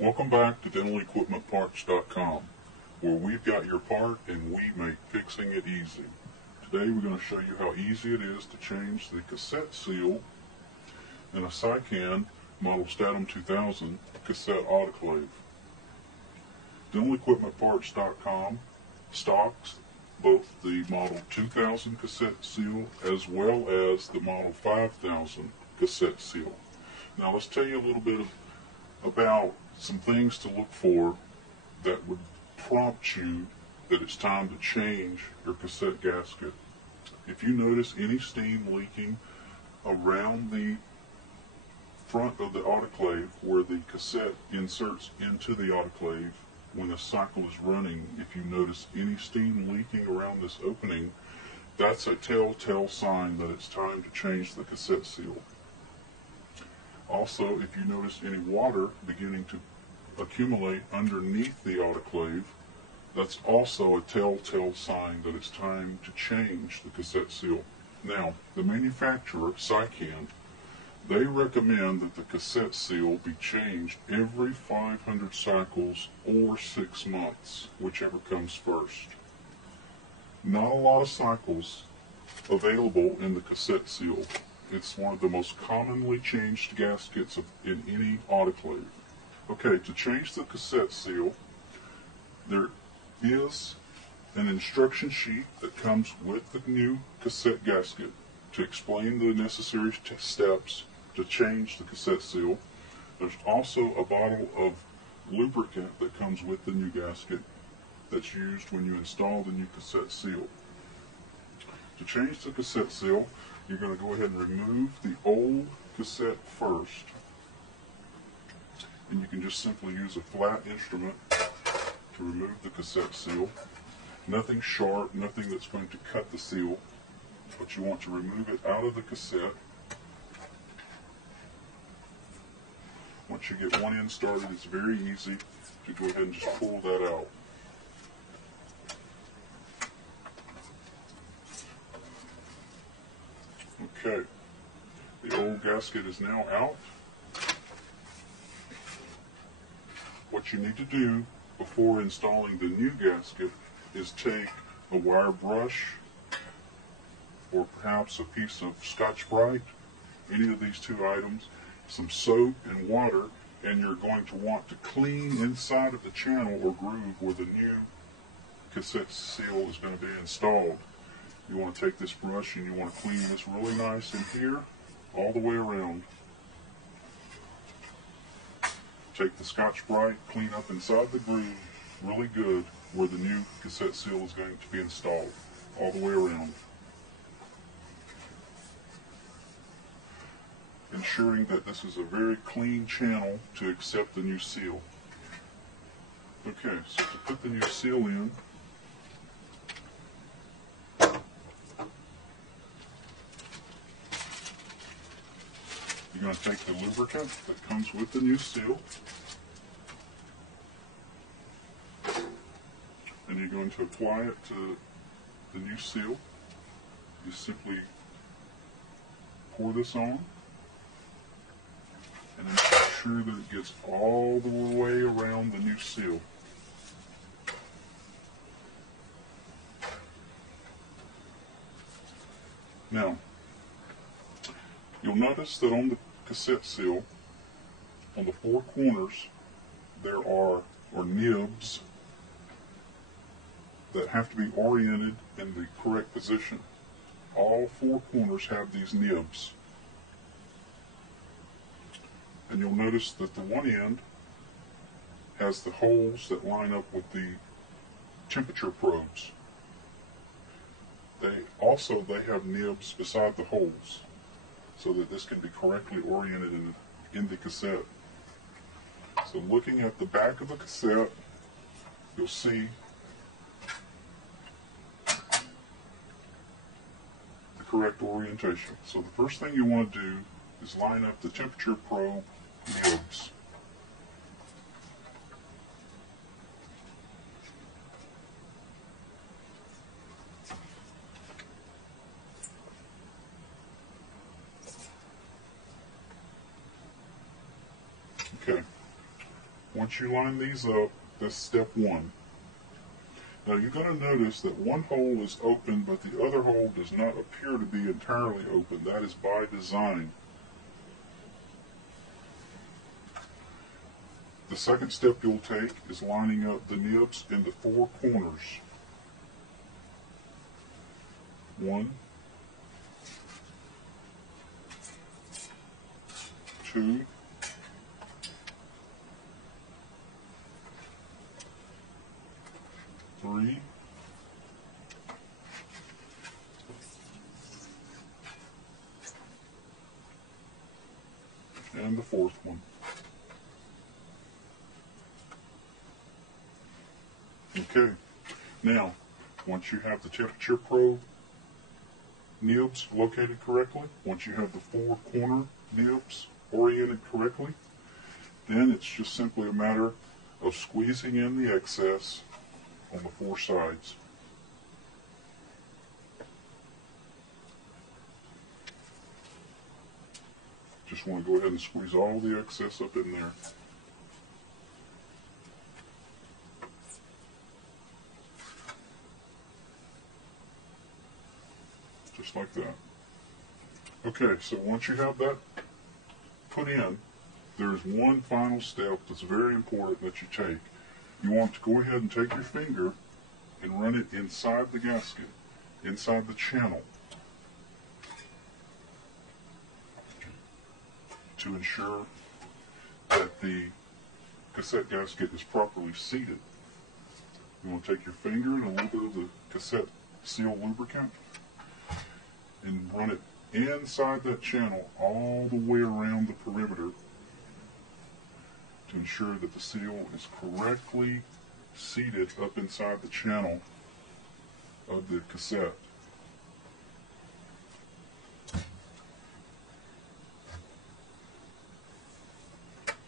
Welcome back to DentalEquipmentParts.com, where we've got your part and we make fixing it easy. Today we're going to show you how easy it is to change the cassette seal in a Sci-Can model Statim 2000 cassette autoclave. DentalEquipmentParts.com stocks both the model 2000 cassette seal as well as the model 5000 cassette seal. Now let's tell you a little bit about some things to look for that would prompt you that it's time to change your cassette gasket. If you notice any steam leaking around the front of the autoclave where the cassette inserts into the autoclave when the cycle is running, if you notice any steam leaking around this opening, that's a telltale sign that it's time to change the cassette seal. Also, if you notice any water beginning to accumulate underneath the autoclave, that's also a telltale sign that it's time to change the cassette seal. Now, the manufacturer, Sci-Can, they recommend that the cassette seal be changed every 500 cycles or 6 months, whichever comes first. Not a lot of cycles available in the cassette seal. It's one of the most commonly changed gaskets in any autoclave. Okay, to change the cassette seal, there is an instruction sheet that comes with the new cassette gasket to explain the necessary steps to change the cassette seal. There's also a bottle of lubricant that comes with the new gasket that's used when you install the new cassette seal. To change the cassette seal, you're going to go ahead and remove the old cassette first. And you can just simply use a flat instrument to remove the cassette seal. Nothing sharp, nothing that's going to cut the seal, but you want to remove it out of the cassette. Once you get one end started, it's very easy to go ahead and just pull that out. Okay, the old gasket is now out. What you need to do before installing the new gasket is take a wire brush or perhaps a piece of Scotch-Brite, any of these two items, some soap and water, and you're going to want to clean inside of the channel or groove where the new cassette seal is going to be installed. You want to take this brush and you want to clean this really nice in here, all the way around. Take the Scotch-Brite, clean up inside the groove really good where the new cassette seal is going to be installed, all the way around. Ensuring that this is a very clean channel to accept the new seal. Okay, so to put the new seal in, you're going to take the lubricant that comes with the new seal, and you're going to apply it to the new seal. You simply pour this on, and then make sure that it gets all the way around the new seal. Now, you'll notice that on the cassette seal, on the four corners, there are nibs that have to be oriented in the correct position. All four corners have these nibs. And you'll notice that the one end has the holes that line up with the temperature probes. They have nibs beside the holes so that this can be correctly oriented in the cassette. So looking at the back of the cassette, you'll see the correct orientation. So the first thing you want to do is line up the temperature probe nibs. Okay. once you line these up, that's step one. Now you're going to notice that one hole is open, but the other hole does not appear to be entirely open. That is by design. The second step you'll take is lining up the nibs in the four corners. 1, 2, 3, and the fourth one. Okay, now once you have the temperature probe nibs located correctly, once you have the four corner nibs oriented correctly, then it's just simply a matter of squeezing in the excess on the four sides. Just want to go ahead and squeeze all the excess up in there. Just like that. Okay, so once you have that put in, there's one final step that's very important that you take. You want to go ahead and take your finger and run it inside the gasket, inside the channel, to ensure that the cassette gasket is properly seated. You want to take your finger and a little bit of the cassette seal lubricant and run it inside that channel all the way around the perimeter to ensure that the seal is correctly seated up inside the channel of the cassette.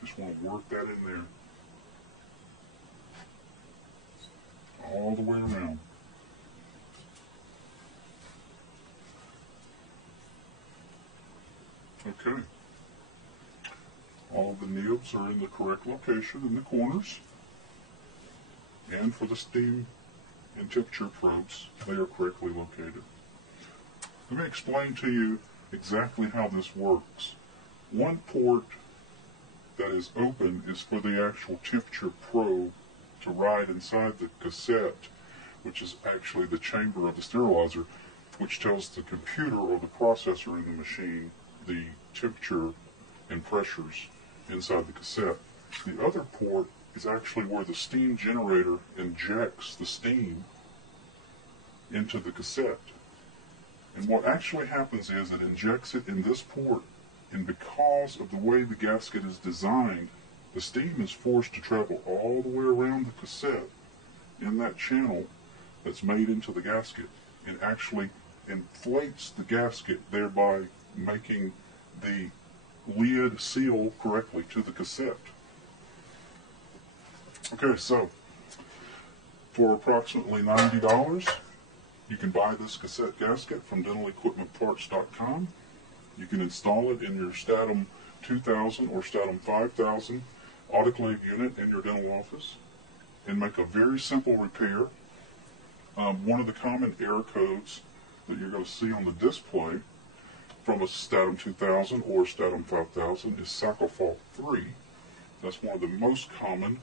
Just want to work that in there all the way around. Okay. All of the nibs are in the correct location in the corners. And for the steam and temperature probes, they are correctly located. Let me explain to you exactly how this works. One port that is open is for the actual temperature probe to ride inside the cassette, which is actually the chamber of the sterilizer, which tells the computer or the processor in the machine the temperature and pressures inside the cassette. The other port is actually where the steam generator injects the steam into the cassette. And what actually happens is it injects it in this port, and because of the way the gasket is designed, the steam is forced to travel all the way around the cassette in that channel that's made into the gasket, and actually inflates the gasket, thereby making the lid seal correctly to the cassette. Okay, so for approximately $90, you can buy this cassette gasket from DentalEquipmentParts.com. You can install it in your Statim 2000 or Statim 5000 autoclave unit in your dental office and make a very simple repair. One of the common error codes that you're going to see on the display from a Statim 2000 or Statim 5000 is cycle fault 3. That's one of the most common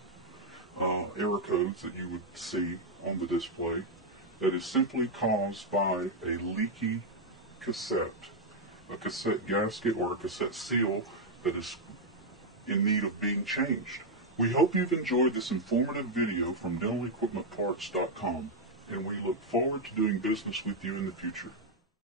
error codes that you would see on the display. That is simply caused by a leaky cassette, a cassette gasket or a cassette seal that is in need of being changed. We hope you've enjoyed this informative video from DentalEquipmentParts.com, and we look forward to doing business with you in the future.